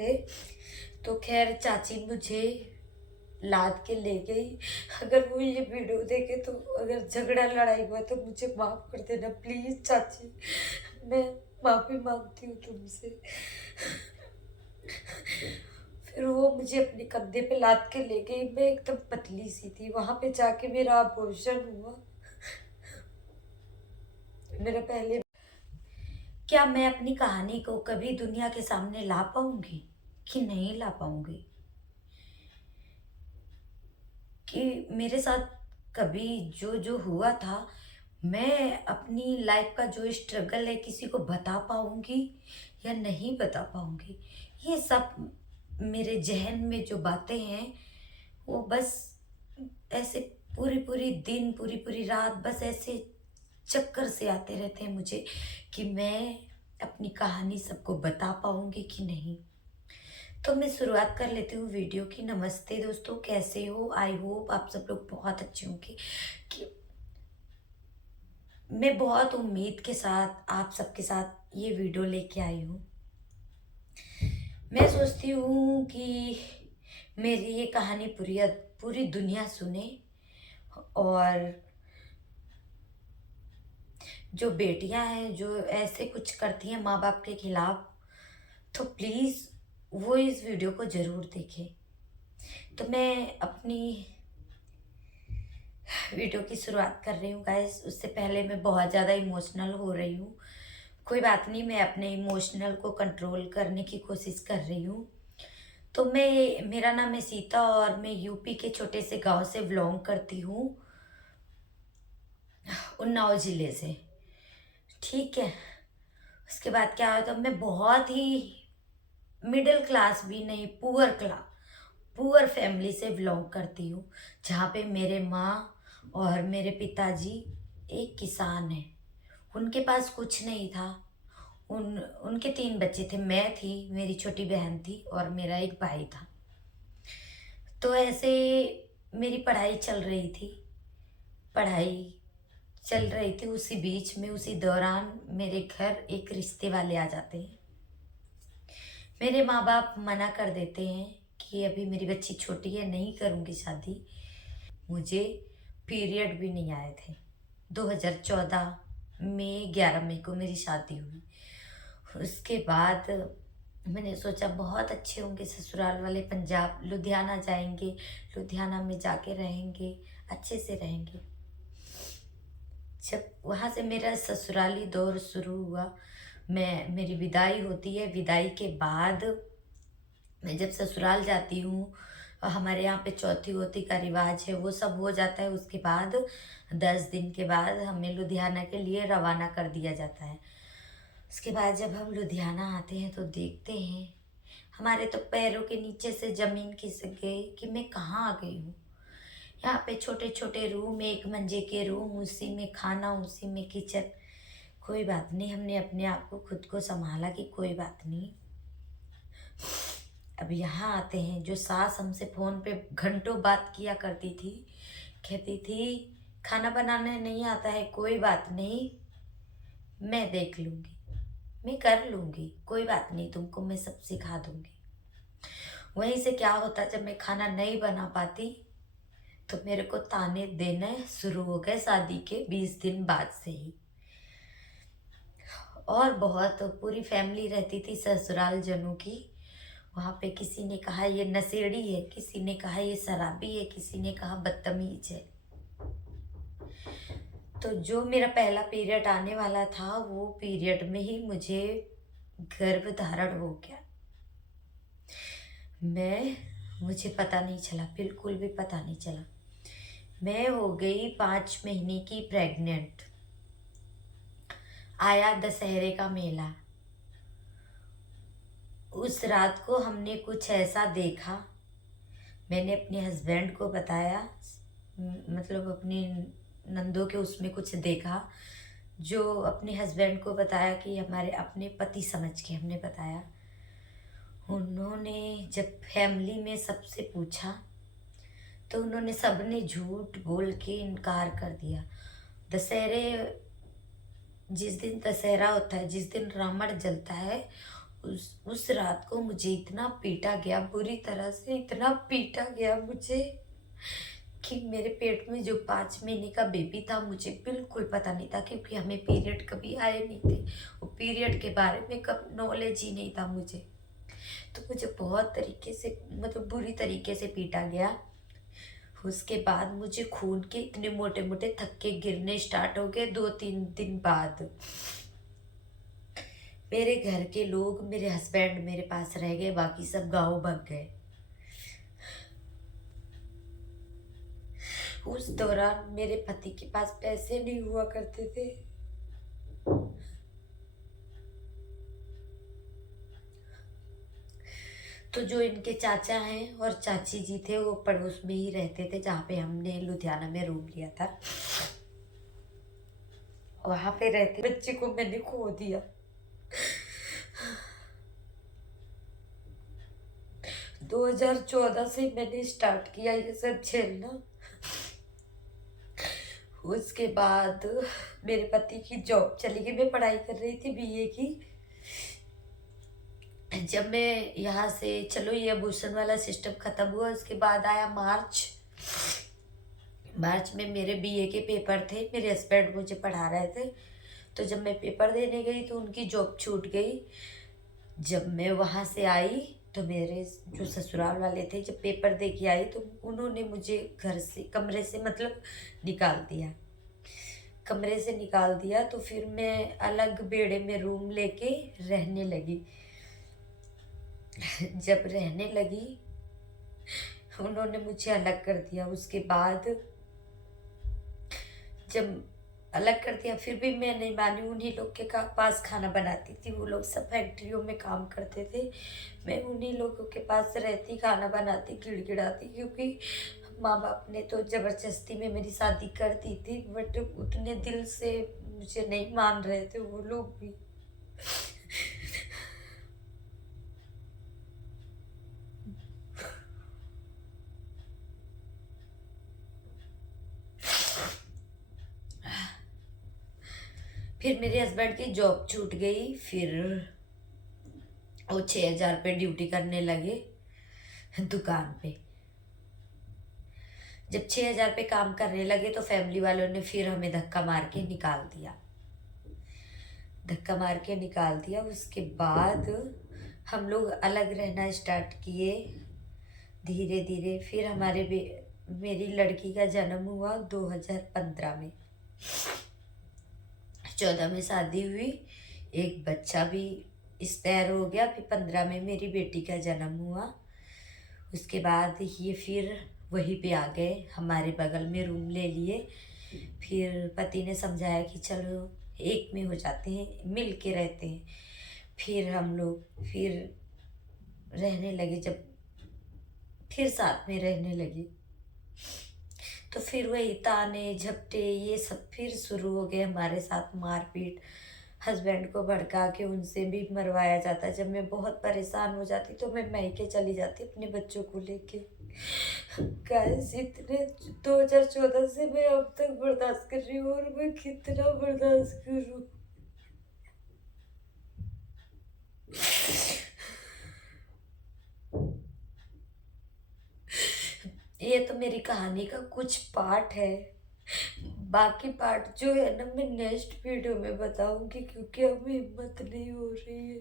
थे। तो खैर चाची मुझे लाद के ले गई। अगर वो ये वीडियो देखे तो अगर झगड़ा लड़ाई हुआ तो मुझे माफ़ कर देना प्लीज़ चाची, मैं माफ़ी मांगती हूँ तुमसे। फिर वो मुझे अपने कंधे पे लाद के ले गई। मैं एकदम पतली सी थी। वहां पे जाके मेरा अबॉर्शन हुआ। मेरा पहले क्या मैं अपनी कहानी को कभी दुनिया के सामने ला पाऊंगी कि नहीं ला पाऊंगी? कि मेरे साथ कभी जो जो हुआ था, मैं अपनी लाइफ का जो स्ट्रगल है किसी को बता पाऊंगी या नहीं बता पाऊंगी? ये सब मेरे जहन में जो बातें हैं वो बस ऐसे पूरी पूरी दिन पूरी पूरी रात बस ऐसे चक्कर से आते रहते हैं मुझे कि मैं अपनी कहानी सबको बता पाऊंगी कि नहीं। तो मैं शुरुआत कर लेती हूँ वीडियो की। नमस्ते दोस्तों, कैसे हो? आई होप आप सब लोग बहुत अच्छे होंगे। कि मैं बहुत उम्मीद के साथ आप सबके साथ ये वीडियो लेके आई हूँ। मैं सोचती हूँ कि मेरी ये कहानी पूरी पूरी दुनिया सुने, और जो बेटियां हैं जो ऐसे कुछ करती हैं माँ बाप के खिलाफ, तो प्लीज़ वो इस वीडियो को ज़रूर देखें। तो मैं अपनी वीडियो की शुरुआत कर रही हूँ गाइस। उससे पहले मैं बहुत ज़्यादा इमोशनल हो रही हूँ। कोई बात नहीं, मैं अपने इमोशनल को कंट्रोल करने की कोशिश कर रही हूँ। तो मेरा नाम है सीता और मैं यूपी के छोटे से गांव से बिलोंग करती हूँ, उन्नाव ज़िले से। ठीक है। उसके बाद क्या हुआ, तो मैं बहुत ही मिडिल क्लास भी नहीं, पुअर फैमिली से बिलोंग करती हूँ, जहाँ पे मेरे माँ और मेरे पिताजी एक किसान हैं। उनके पास कुछ नहीं था। उनके 3 बच्चे थे, मैं थी, मेरी छोटी बहन थी और मेरा एक भाई था। तो ऐसे मेरी पढ़ाई चल रही थी। पढ़ाई चल रही थी, उसी बीच में उसी दौरान मेरे घर एक रिश्ते वाले आ जाते हैं। मेरे माँ बाप मना कर देते हैं कि अभी मेरी बच्ची छोटी है, नहीं करूँगी शादी। मुझे पीरियड भी नहीं आए थे। 2014 में 11 मई को मेरी शादी हुई। उसके बाद मैंने सोचा बहुत अच्छे होंगे ससुराल वाले, पंजाब लुधियाना जाएंगे, लुधियाना में जाके रहेंगे, अच्छे से रहेंगे। जब वहाँ से मेरा ससुराली दौर शुरू हुआ, मेरी विदाई होती है। विदाई के बाद मैं जब ससुराल जाती हूँ, हमारे यहाँ पे चौथी वौथी का रिवाज है, वो सब हो जाता है। उसके बाद 10 दिन के बाद हमें लुधियाना के लिए रवाना कर दिया जाता है। उसके बाद जब हम लुधियाना आते हैं तो देखते हैं हमारे तो पैरों के नीचे से ज़मीन खिसक गई कि मैं कहाँ आ गई हूँ। यहाँ पे छोटे छोटे रूम, एक मंजे के रूम, उसी में खाना, उसी में किचन। कोई बात नहीं, हमने अपने आप को खुद को संभाला कि कोई बात नहीं। अब यहाँ आते हैं, जो सास हमसे फ़ोन पे घंटों बात किया करती थी, कहती थी खाना बनाने नहीं आता है, कोई बात नहीं, मैं देख लूँगी, मैं कर लूँगी, कोई बात नहीं, तुमको मैं सब सिखा दूँगी। वहीं से क्या होता, जब मैं खाना नहीं बना पाती तो मेरे को ताने देने शुरू हो गए शादी के 20 दिन बाद से ही। और बहुत पूरी फैमिली रहती थी ससुराल जनों की। वहाँ पे किसी ने कहा ये नशेड़ी है, किसी ने कहा ये शराबी है, किसी ने कहा बदतमीज है। तो जो मेरा पहला पीरियड आने वाला था, वो पीरियड में ही मुझे गर्भ धारण हो गया। मुझे पता नहीं चला, बिल्कुल भी पता नहीं चला। मैं हो गई 5 महीने की प्रेग्नेंट। आया दशहरे का मेला। उस रात को हमने कुछ ऐसा देखा, मैंने अपने हस्बैंड को बताया, मतलब अपनी नंदों के उसमें कुछ देखा, जो अपने हस्बैंड को बताया कि हमारे अपने पति समझ के हमने बताया। उन्होंने जब फैमिली में सबसे पूछा तो उन्होंने सबने झूठ बोल के इनकार कर दिया। जिस दिन दशहरा होता है, जिस दिन रावण जलता है, उस रात को मुझे इतना पीटा गया, बुरी तरह से इतना पीटा गया मुझे, कि मेरे पेट में जो 5 महीने का बेबी था मुझे बिल्कुल पता नहीं था, क्योंकि हमें पीरियड कभी आए नहीं थे। वो पीरियड के बारे में कब नॉलेज ही नहीं था मुझे। तो मुझे बहुत तरीके से, मतलब बुरी तरीके से पीटा गया। उसके बाद मुझे खून के इतने मोटे मोटे थक्के गिरने स्टार्ट हो गए 2-3 दिन बाद। मेरे घर के लोग, मेरे हस्बैंड मेरे पास रह गए, बाकी सब गाँव भाग गए। उस दौरान मेरे पति के पास पैसे नहीं हुआ करते थे। तो जो इनके चाचा हैं और चाची जी थे, वो पड़ोस में ही रहते थे, जहाँ पे हमने लुधियाना में रूम लिया था। वहां पे रहते बच्चे को मैंने खो दिया। 2014 से मैंने स्टार्ट किया ये सब झेलना। उसके बाद मेरे पति की जॉब चली गई, मैं पढ़ाई कर रही थी बीए की। जब मैं यहाँ से, चलो ये आभूषण वाला सिस्टम खत्म हुआ, उसके बाद आया मार्च। मार्च में मेरे बीए के पेपर थे, मेरे हस्बैंड मुझे पढ़ा रहे थे। तो जब मैं पेपर देने गई तो उनकी जॉब छूट गई। जब मैं वहाँ से आई तो मेरे जो ससुराल वाले थे, जब पेपर दे के आई तो उन्होंने मुझे घर से, कमरे से मतलब निकाल दिया। कमरे से निकाल दिया तो फिर मैं अलग बेड़े में रूम लेके रहने लगी। जब रहने लगी, उन्होंने मुझे अलग कर दिया। उसके बाद जब अलग कर दिया, फिर भी मैं नहीं मानी, उन्हीं लोग के पास खाना बनाती थी। वो लोग सब फैक्ट्रियों में काम करते थे, मैं उन्हीं लोगों के पास रहती, खाना बनाती, गिड़गिड़ाती। क्योंकि माँ बाप ने तो ज़बरदस्ती में मेरी शादी कर दी थी, बट उतने दिल से मुझे नहीं मान रहे थे वो लोग भी। फिर मेरे हस्बैंड की जॉब छूट गई। फिर वो 6,000 पे ड्यूटी करने लगे दुकान पे। जब 6,000 पे काम करने लगे तो फैमिली वालों ने फिर हमें धक्का मार के निकाल दिया। धक्का मार के निकाल दिया। उसके बाद हम लोग अलग रहना स्टार्ट किए धीरे धीरे। फिर मेरी लड़की का जन्म हुआ 2015 में। 14 में शादी हुई, एक बच्चा भी पैर हो गया। फिर 15 में मेरी बेटी का जन्म हुआ। उसके बाद ये फिर वहीं पे आ गए, हमारे बगल में रूम ले लिए। फिर पति ने समझाया कि चलो एक में हो जाते हैं, मिल के रहते हैं। फिर हम लोग फिर रहने लगे। जब फिर साथ में रहने लगे तो फिर वही ताने झपटे ये सब फिर शुरू हो गए हमारे साथ। मारपीट, हस्बैंड को भड़का के उनसे भी मरवाया जाता। जब मैं बहुत परेशान हो जाती तो मैं मायके चली जाती अपने बच्चों को लेके। गाइस, इतने 2014 से मैं अब तक बर्दाश्त कर रही हूँ, और मैं कितना बर्दाश्त करूँ। ये तो मेरी कहानी का कुछ पार्ट है। बाकी पार्ट जो है ना, मैं नेक्स्ट वीडियो में बताऊंगी, क्योंकि अब हिम्मत नहीं हो रही है।